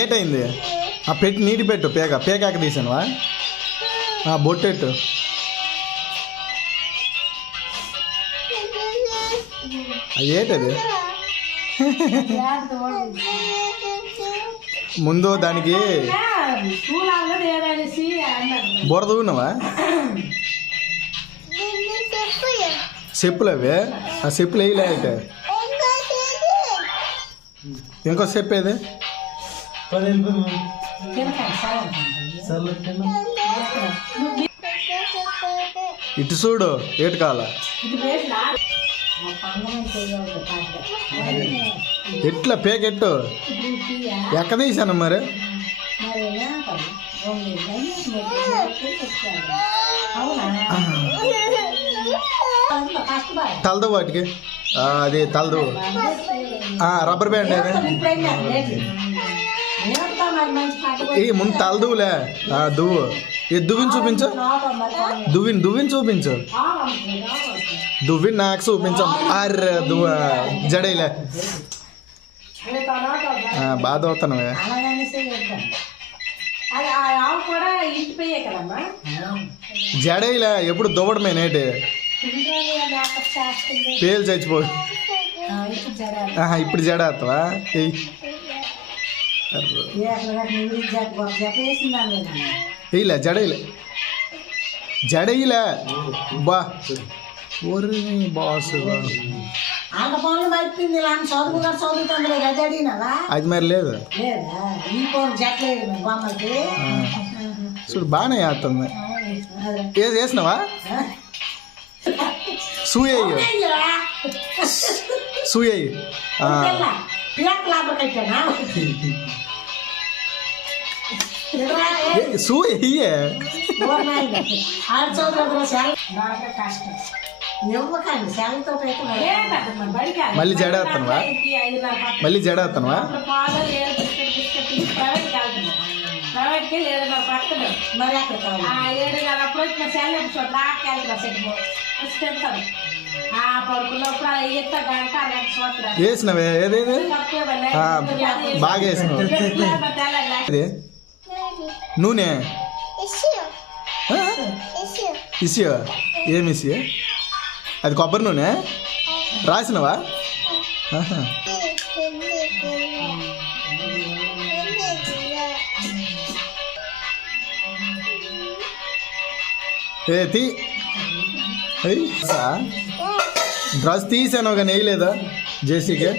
ఏటైంది ఆ పెట్టి నీటి పెట్టు పేకాక తీసానువా బొట్టెట్టు అది ఏటది ముందు దానికి బురద ఉన్నావా చెప్పులు అవే ఆ చెప్పులు వేయలే అయితే ఇంకో చెప్పు ఏది ఇటు చూడు ఏటు కాల ఎట్లా పేకెట్టు ఎక్క తీసాను మరి తలదు వాటికి అది తలదు రబ్బర్ బ్యాండ్ ఏ ముందు తలదువులే దువ్వు దువ్విని చూపించు దువ్విని చూపించు దువ్విని నాకు చూపించం అర్రే దువ్వ జడేలే బాధ అవుతానవే జడేలే ఎప్పుడు దువ్వడమే నేటి పేలు చచ్చిపో ఇప్పుడు జడ వస్తావా ఇలా జడేలే జడేలే బా ఒరే బాస్ అది మరి లేదు చూడు బాగానే వేస్తుంది వేసినావా సూయయ్యో సూయయ్యి సూయయ్యే మళ్ళీ జడేస్తానువా ప్రైవేట్కి 7:30 పడుతుంది మరి అక్కడ 7:30 వచ్చిన సెల్ పడుకున్నప్పుడు ఎత్తా గంట వేసినవే ఏదేది బాగా వేసినావు నూనె ఇసియో ఏమి ఇసియో అది కొబ్బరి నూనె రాసినవా ఏ తీ డ్రెస్ తీసాను కానీ వేయలేదా జేసీకే